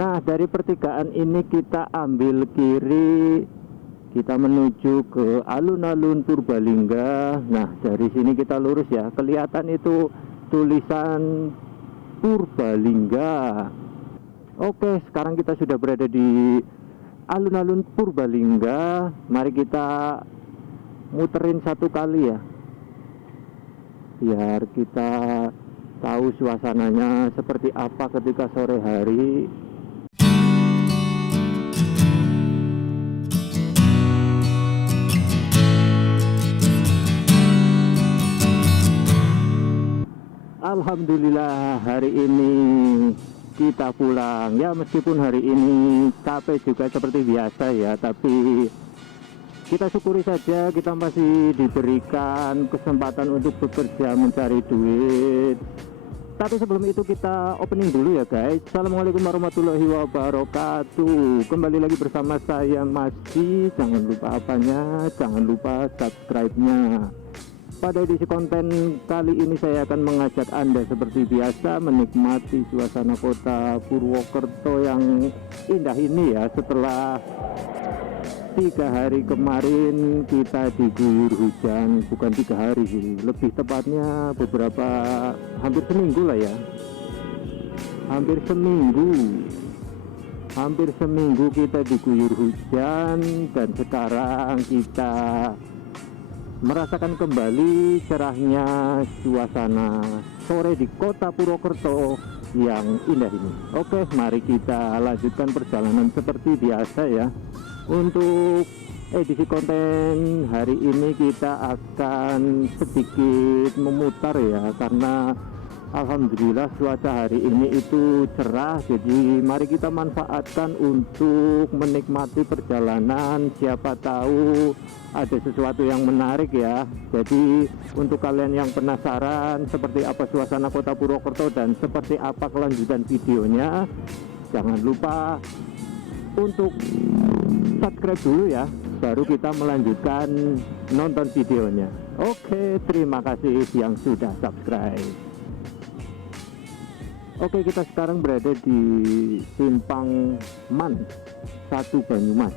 Nah, dari pertigaan ini kita ambil kiri, kita menuju ke alun-alun Purbalingga. Nah, dari sini kita lurus ya, kelihatan itu tulisan Purbalingga. Oke, sekarang kita sudah berada di alun-alun Purbalingga. Mari kita muterin satu kali ya, biar kita tahu suasananya seperti apa ketika sore hari. Alhamdulillah hari ini kita pulang ya, meskipun hari ini capek juga seperti biasa ya, tapi kita syukuri saja kita masih diberikan kesempatan untuk bekerja mencari duit. Tapi sebelum itu kita opening dulu ya guys. Assalamualaikum warahmatullahi wabarakatuh. Kembali lagi bersama saya Masdi. Jangan lupa apanya, jangan lupa subscribe-nya. Pada edisi konten kali ini saya akan mengajak Anda seperti biasa menikmati suasana kota Purwokerto yang indah ini ya. Setelah 3 hari kemarin kita diguyur hujan, bukan 3 hari sih, lebih tepatnya beberapa, hampir seminggu lah ya. Hampir seminggu kita diguyur hujan, dan sekarang kita merasakan kembali cerahnya suasana sore di kota Purwokerto yang indah ini. Oke, mari kita lanjutkan perjalanan seperti biasa ya. Untuk edisi konten hari ini kita akan sedikit memutar ya, karena alhamdulillah cuaca hari ini itu cerah. Jadi mari kita manfaatkan untuk menikmati perjalanan, siapa tahu ada sesuatu yang menarik ya. Jadi untuk kalian yang penasaran seperti apa suasana kota Purwokerto dan seperti apa kelanjutan videonya, jangan lupa untuk subscribe dulu ya, baru kita melanjutkan nonton videonya. Oke, terima kasih yang sudah subscribe. Oke, kita sekarang berada di Simpang Man 1 Banyumas.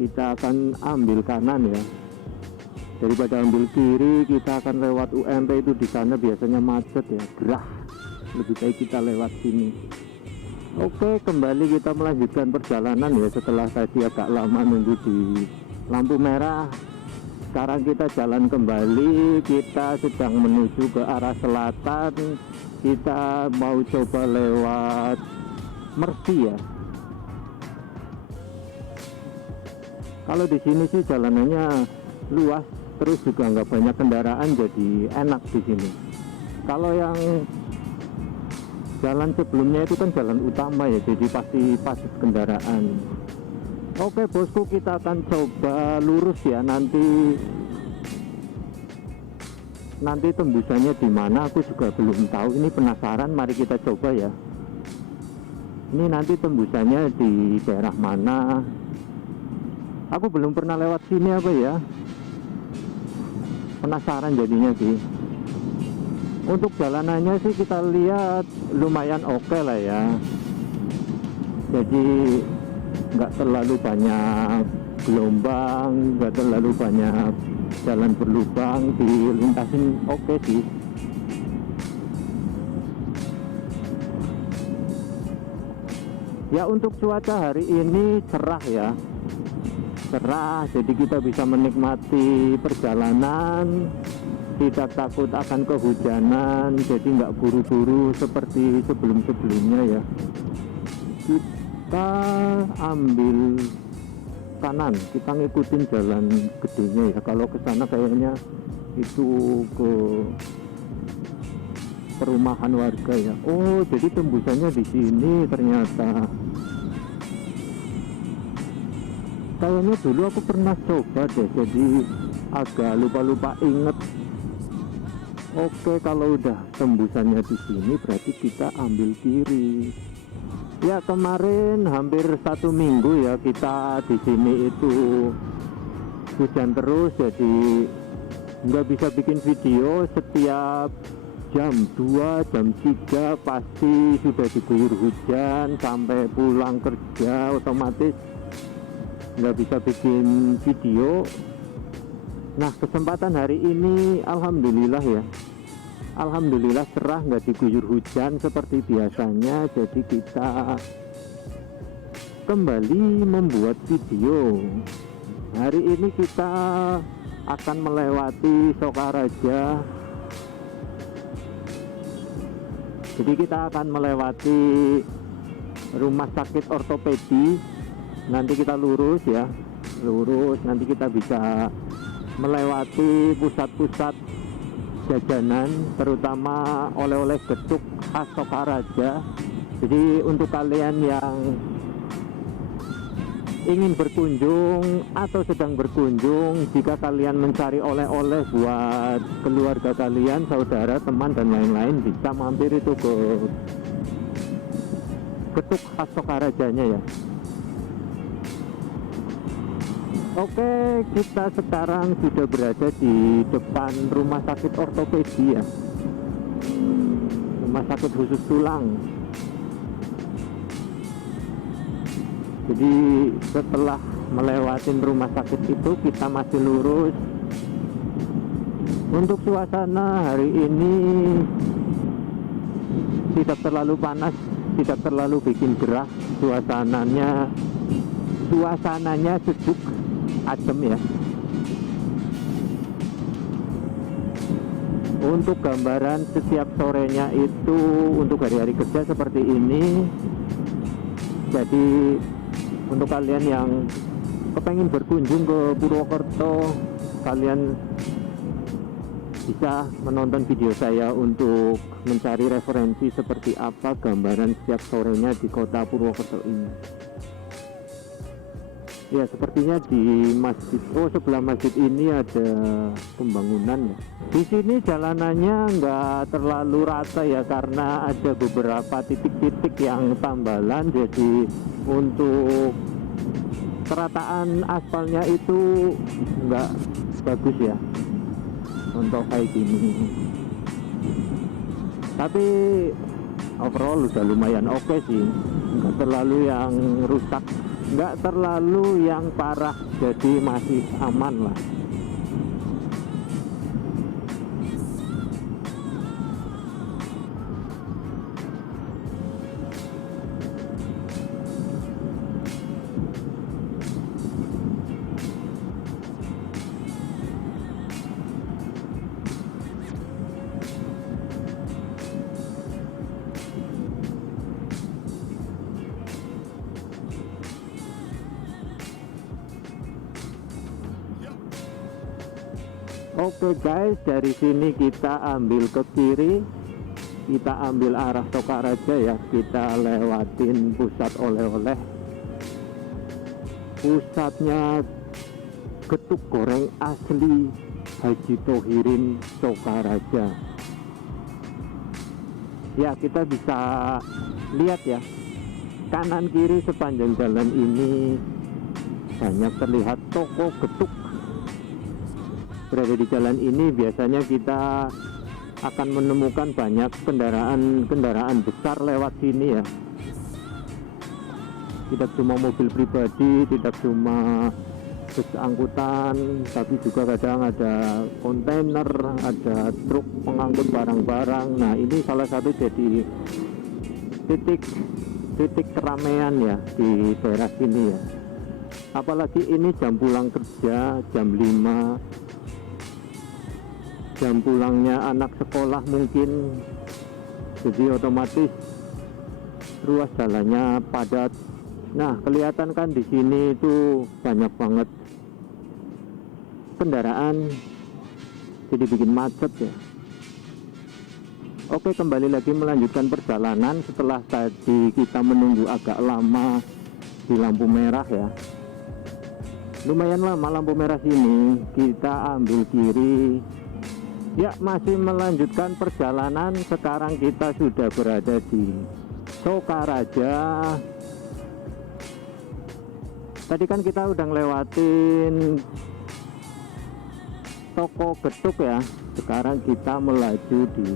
Kita akan ambil kanan ya, daripada ambil kiri kita akan lewat UMP, itu di sana biasanya macet ya, gerah. Lebih baik kita lewat sini. Oke, kembali kita melanjutkan perjalanan ya, setelah tadi agak lama nunggu di lampu merah. Sekarang kita jalan kembali, kita sedang menuju ke arah selatan. Kita mau coba lewat Mersi ya. Kalau di sini sih jalanannya luas, terus juga nggak banyak kendaraan, jadi enak di sini. Kalau yang jalan sebelumnya itu kan jalan utama ya, jadi pasti padat kendaraan. Oke bosku, kita akan coba lurus ya, nanti tembusannya di mana aku juga belum tahu, ini penasaran, mari kita coba ya. Ini nanti tembusannya di daerah mana, aku belum pernah lewat sini apa ya, penasaran jadinya sih. Untuk jalanannya sih kita lihat lumayan oke lah ya, jadi nggak terlalu banyak gelombang, nggak terlalu banyak jalan berlubang, dilintasin oke sih. Ya, untuk cuaca hari ini cerah ya, cerah, jadi kita bisa menikmati perjalanan, tidak takut akan kehujanan, jadi nggak buru-buru seperti sebelum-sebelumnya ya. Kita ambil kanan, kita ngikutin jalan gedenya ya. Kalau ke sana kayaknya itu ke perumahan warga ya. Oh, jadi tembusannya di sini ternyata. Kayaknya dulu aku pernah coba deh, jadi agak lupa-lupa inget. Oke, kalau udah tembusannya di sini berarti kita ambil kiri. Ya, kemarin hampir 1 minggu ya kita di sini itu hujan terus, jadi nggak bisa bikin video. Setiap jam 2, jam 3 pasti sudah diguyur hujan, sampai pulang kerja otomatis nggak bisa bikin video. Nah, kesempatan hari ini alhamdulillah ya, alhamdulillah cerah, nggak diguyur hujan seperti biasanya, jadi kita kembali membuat video. Hari ini kita akan melewati Sokaraja. Jadi kita akan melewati rumah sakit ortopedi. Nanti kita lurus ya, lurus. Nanti kita bisa melewati pusat-pusat jajanan, terutama oleh-oleh getuk khas Sokaraja. Jadi untuk kalian yang ingin berkunjung atau sedang berkunjung, jika kalian mencari oleh-oleh buat keluarga kalian, saudara, teman, dan lain-lain, bisa mampir itu ke getuk khas Sokarajanya ya. Oke, kita sekarang sudah berada di depan rumah sakit ortopedi ya, rumah sakit khusus tulang. Jadi setelah melewati rumah sakit itu, kita masih lurus. Untuk suasana hari ini tidak terlalu panas, tidak terlalu bikin gerah. Suasananya sejuk, adem ya. Untuk gambaran setiap sorenya itu untuk hari-hari kerja seperti ini. Jadi untuk kalian yang kepengen berkunjung ke Purwokerto, kalian bisa menonton video saya untuk mencari referensi seperti apa gambaran setiap sorenya di kota Purwokerto ini. Ya, sepertinya di masjid, sebelah masjid ini ada pembangunan ya. Di sini jalanannya nggak terlalu rata ya, karena ada beberapa titik-titik yang tambalan. Jadi untuk kerataan aspalnya itu nggak bagus ya untuk kayak gini. Tapi overall udah lumayan oke sih, nggak terlalu yang rusak, nggak terlalu yang parah, jadi masih aman lah. Oke guys, dari sini kita ambil ke kiri, kita ambil arah Sokaraja ya, kita lewatin pusat oleh-oleh. Pusatnya getuk goreng asli Haji Tohirin Sokaraja. Ya, kita bisa lihat ya, kanan kiri sepanjang jalan ini banyak terlihat toko getuk. Berada di jalan ini biasanya kita akan menemukan banyak kendaraan besar lewat sini ya. Tidak cuma mobil pribadi, tidak cuma bus angkutan, tapi juga kadang ada kontainer, ada truk pengangkut barang-barang. Nah, ini salah satu jadi titik keramaian ya di daerah sini ya. Apalagi ini jam pulang kerja, jam 5, jam pulangnya anak sekolah mungkin, jadi otomatis ruas jalannya padat. Nah, kelihatan kan di sini itu banyak banget kendaraan, jadi bikin macet ya. Oke, kembali lagi melanjutkan perjalanan setelah tadi kita menunggu agak lama di lampu merah ya. Lumayan lama lampu merah sini, kita ambil kiri. Ya, masih melanjutkan perjalanan. Sekarang kita sudah berada di Sokaraja. Tadi kan kita udah ngelewatin toko getuk ya. Sekarang kita melaju di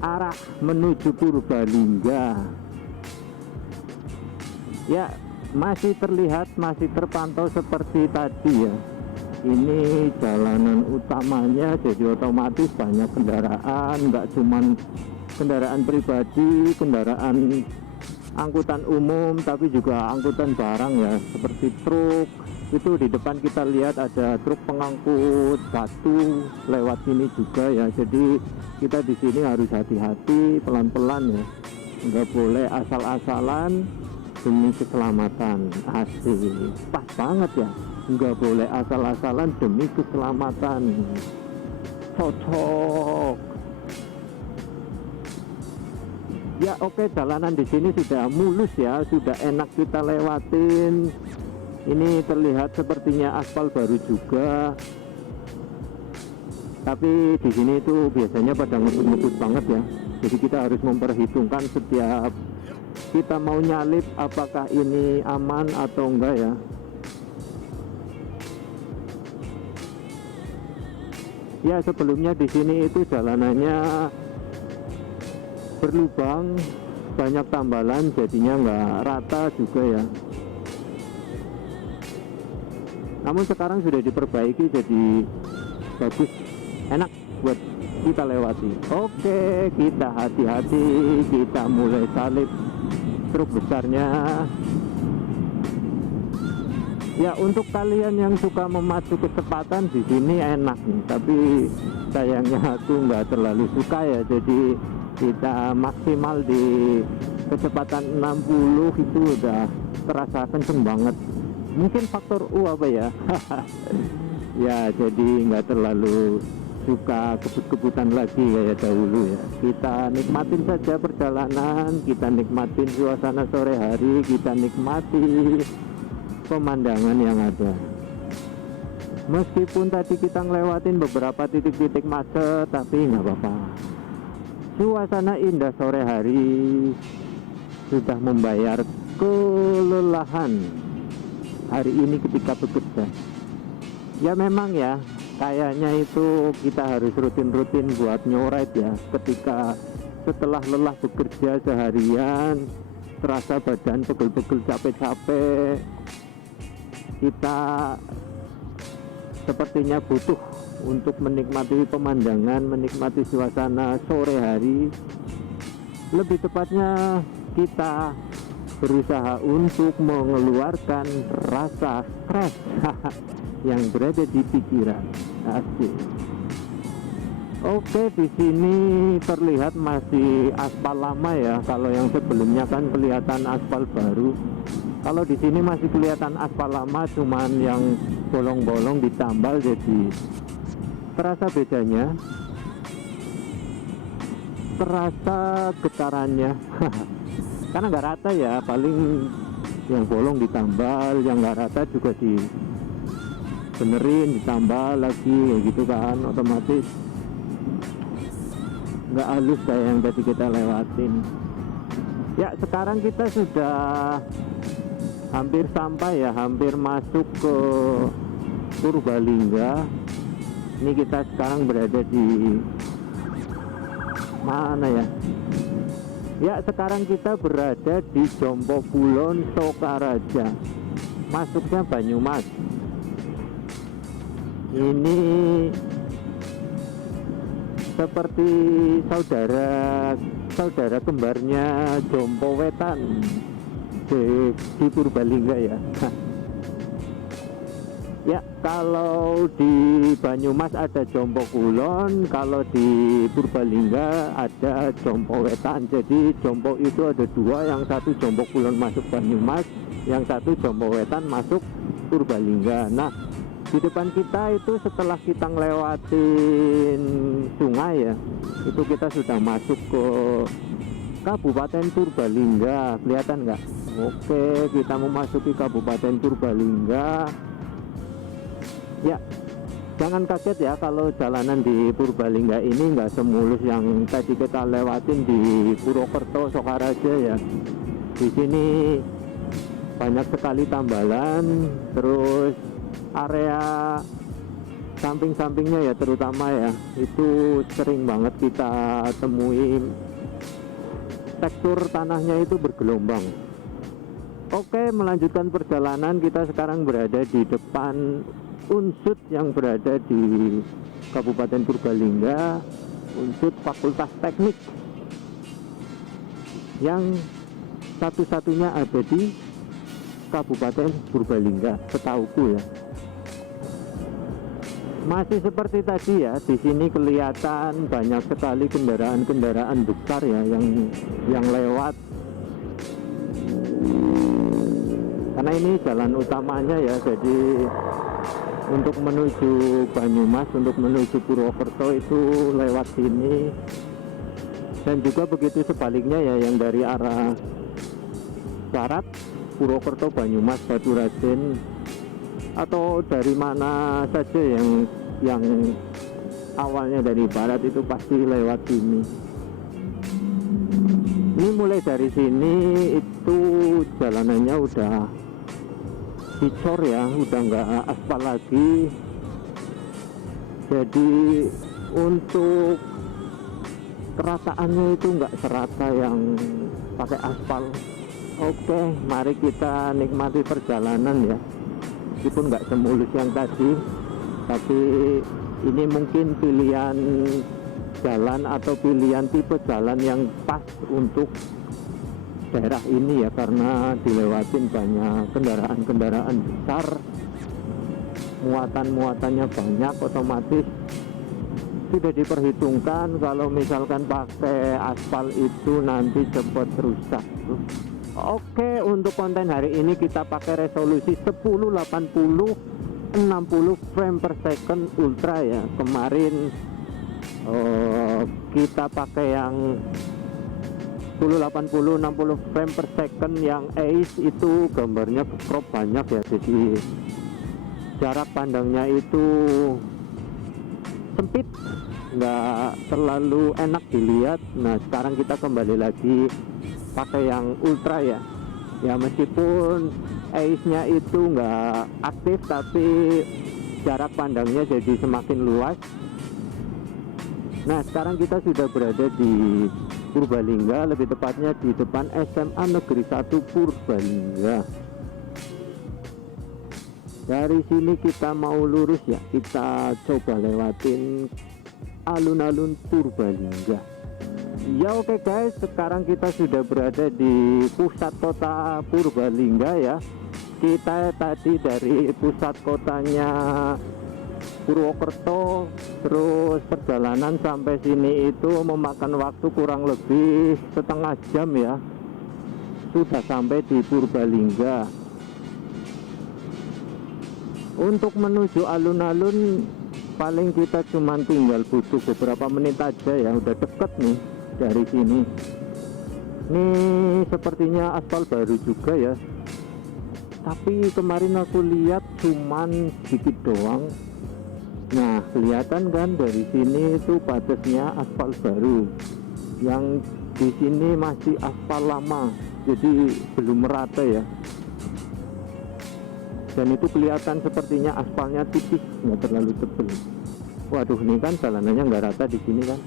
arah menuju Purbalingga. Ya, masih terlihat, masih terpantau seperti tadi ya. Ini jalanan utamanya, jadi otomatis banyak kendaraan, nggak cuman kendaraan pribadi, kendaraan angkutan umum, tapi juga angkutan barang ya, seperti truk. Itu di depan kita lihat ada truk pengangkut batu lewat sini juga ya. Jadi kita di sini harus hati-hati, pelan-pelan ya, nggak boleh asal-asalan demi keselamatan. Asik, pas banget ya, nggak boleh asal-asalan demi keselamatan. Cocok. Ya oke, jalanan di sini sudah mulus ya, sudah enak kita lewatin. Ini terlihat sepertinya aspal baru juga, tapi di sini itu biasanya pada ngebut-ngebut banget ya. Jadi kita harus memperhitungkan setiap kita mau nyalip apakah ini aman atau enggak ya. Ya sebelumnya di sini itu jalanannya berlubang, banyak tambalan, jadinya nggak rata juga ya. Namun sekarang sudah diperbaiki, jadi bagus, enak buat kita lewati. Oke, kita hati-hati, kita mulai salip truk besarnya. Ya untuk kalian yang suka memacu kecepatan di sini enak nih, tapi sayangnya aku nggak terlalu suka ya. Jadi kita maksimal di kecepatan 60 itu udah terasa kenceng banget. Mungkin faktor apa ya. Ya jadi nggak terlalu suka kebut-kebutan lagi kayak dahulu ya. Kita nikmatin saja perjalanan, kita nikmatin suasana sore hari, kita nikmati pemandangan yang ada. Meskipun tadi kita ngelewatin beberapa titik-titik macet, tapi nggak apa-apa. Suasana indah sore hari sudah membayar kelelahan hari ini ketika bekerja. Ya memang ya, kayaknya itu kita harus rutin-rutin buat nyoret ya. Ketika setelah lelah bekerja seharian, terasa badan pegel-pegel, capek-capek, kita sepertinya butuh untuk menikmati pemandangan, menikmati suasana sore hari. Lebih tepatnya kita berusaha untuk mengeluarkan rasa stres yang berada di pikiran. Asik. Oke, di sini terlihat masih aspal lama ya. Kalau yang sebelumnya kan kelihatan aspal baru. Kalau di sini masih kelihatan aspal lama, cuman yang bolong-bolong ditambal, jadi terasa bedanya, terasa getarannya. Karena nggak rata ya, paling yang bolong ditambal, yang nggak rata juga dibenerin, ditambal lagi kayak gitu kan, otomatis nggak halus kayak yang tadi kita lewatin. Ya sekarang kita sudah hampir sampai ya, hampir masuk ke Purbalingga. Ini kita sekarang berada di mana ya? Ya sekarang kita berada di Jompo Kulon, Sokaraja, masuknya Banyumas. Ini seperti saudara kembarnya Jompo Wetan di Purbalingga ya. Ya kalau di Banyumas ada Jompo Kulon, kalau di Purbalingga ada Jompo Wetan. Jadi Jompo itu ada dua, yang satu Jompo Kulon masuk Banyumas, yang satu Jompo Wetan masuk Purbalingga. Nah di depan kita itu setelah kita ngelewatin sungai ya, itu kita sudah masuk ke Kabupaten Purbalingga. Kelihatan nggak? Oke, kita memasuki Kabupaten Purbalingga. Ya, jangan kaget ya kalau jalanan di Purbalingga ini nggak semulus yang tadi kita lewatin di Purwokerto, Sokaraja ya. Di sini banyak sekali tambalan, terus area samping-sampingnya ya terutama ya, itu sering banget kita temui tekstur tanahnya itu bergelombang. Oke, melanjutkan perjalanan, kita sekarang berada di depan Unsud yang berada di Kabupaten Purbalingga, Unsud Fakultas Teknik yang satu-satunya ada di Kabupaten Purbalingga setahuku ya. Masih seperti tadi ya, di sini kelihatan banyak sekali kendaraan-kendaraan besar ya yang lewat. Karena ini jalan utamanya ya, jadi untuk menuju Banyumas, untuk menuju Purwokerto itu lewat sini. Dan juga begitu sebaliknya ya, yang dari arah barat Purwokerto, Banyumas, Baturaden, atau dari mana saja yang awalnya dari barat itu pasti lewat sini. Ini mulai dari sini itu jalanannya udah dicor ya, udah nggak aspal lagi. Jadi untuk kerataannya itu nggak serata yang pakai aspal. Oke, mari kita nikmati perjalanan ya. Meskipun nggak semulus yang tadi, tapi ini mungkin pilihan jalan atau pilihan tipe jalan yang pas untuk daerah ini ya, karena dilewatin banyak kendaraan-kendaraan besar, muatan-muatannya banyak, otomatis sudah diperhitungkan kalau misalkan pakai aspal itu nanti cepat rusak. Oke, untuk konten hari ini kita pakai resolusi 1080 60 frame per second ultra ya. Kemarin kita pakai yang 1080 60 frame per second yang Ace, itu gambarnya crop banyak ya, jadi jarak pandangnya itu sempit, nggak terlalu enak dilihat. Nah, sekarang kita kembali lagi pakai yang ultra ya. Ya meskipun Ace-nya itu nggak aktif, tapi jarak pandangnya jadi semakin luas. Nah, sekarang kita sudah berada di Purbalingga, lebih tepatnya di depan SMA Negeri 1 Purbalingga. Dari sini kita mau lurus ya, kita coba lewatin alun-alun Purbalingga. Ya oke guys, sekarang kita sudah berada di pusat kota Purbalingga ya. Kita tadi dari pusat kotanya Purwokerto, terus perjalanan sampai sini itu memakan waktu kurang lebih setengah jam ya. Sudah sampai di Purbalingga. Untuk menuju alun-alun paling kita cuma tinggal butuh beberapa menit aja ya, udah deket nih dari sini. Ini sepertinya aspal baru juga ya, tapi kemarin aku lihat cuman sedikit doang. Nah, kelihatan kan dari sini itu batasnya aspal baru, yang di sini masih aspal lama, jadi belum merata ya. Dan itu kelihatan sepertinya aspalnya tipis, nggak terlalu tebal. Waduh, ini kan jalanannya nggak rata di sini kan.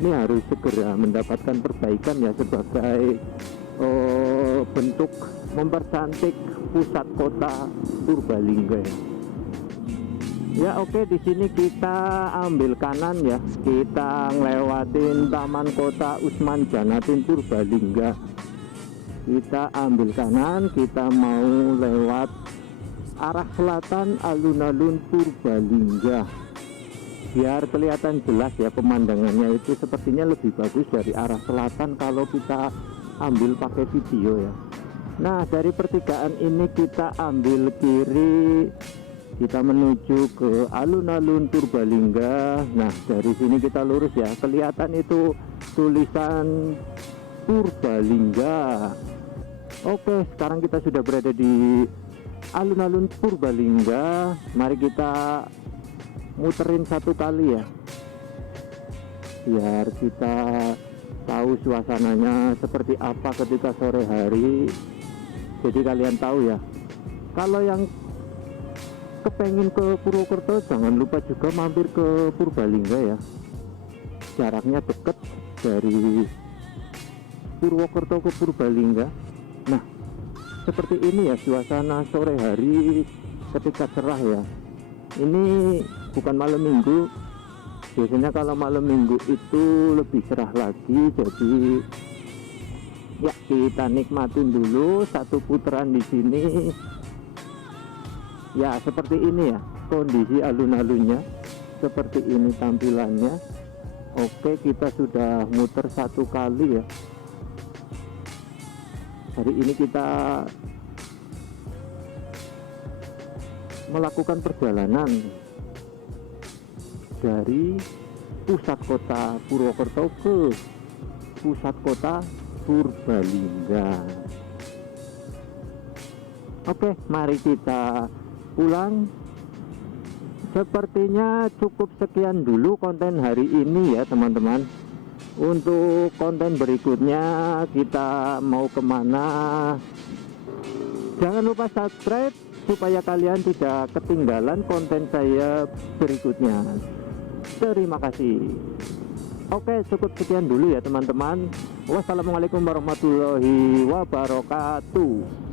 Ini harus segera mendapatkan perbaikan ya, sebagai bentuk mempercantik pusat kota Purbalingga ya. Ya oke, di sini kita ambil kanan ya, kita ngelewatin Taman Kota Usman Janatin Purbalingga. Kita ambil kanan, kita mau lewat arah selatan alun-alun Purbalingga. Biar kelihatan jelas ya pemandangannya, itu sepertinya lebih bagus dari arah selatan kalau kita ambil pakai video ya. Nah, dari pertigaan ini kita ambil kiri, kita menuju ke alun-alun Purbalingga. Nah, dari sini kita lurus ya, kelihatan itu tulisan Purbalingga. Oke, sekarang kita sudah berada di alun-alun Purbalingga. Mari kita muterin satu kali ya, biar kita tahu suasananya seperti apa ketika sore hari. Jadi kalian tahu ya, kalau yang kepengin ke Purwokerto, jangan lupa juga mampir ke Purbalingga ya. Jaraknya deket dari Purwokerto ke Purbalingga. Nah, seperti ini ya suasana sore hari ketika cerah ya. Ini bukan malam minggu. Biasanya kalau malam minggu itu lebih cerah lagi. Jadi ya kita nikmatin dulu satu putaran di sini. Ya seperti ini ya kondisi alun-alunnya. Seperti ini tampilannya. Oke, kita sudah muter satu kali ya. Hari ini kita melakukan perjalanan dari pusat kota Purwokerto ke pusat kota Purbalingga. Oke, mari kita pulang. Sepertinya cukup sekian dulu konten hari ini ya teman-teman. Untuk konten berikutnya kita mau kemana, jangan lupa subscribe supaya kalian tidak ketinggalan konten saya berikutnya. Terima kasih. Oke, cukup sekian dulu ya teman-teman. Wassalamualaikum warahmatullahi wabarakatuh.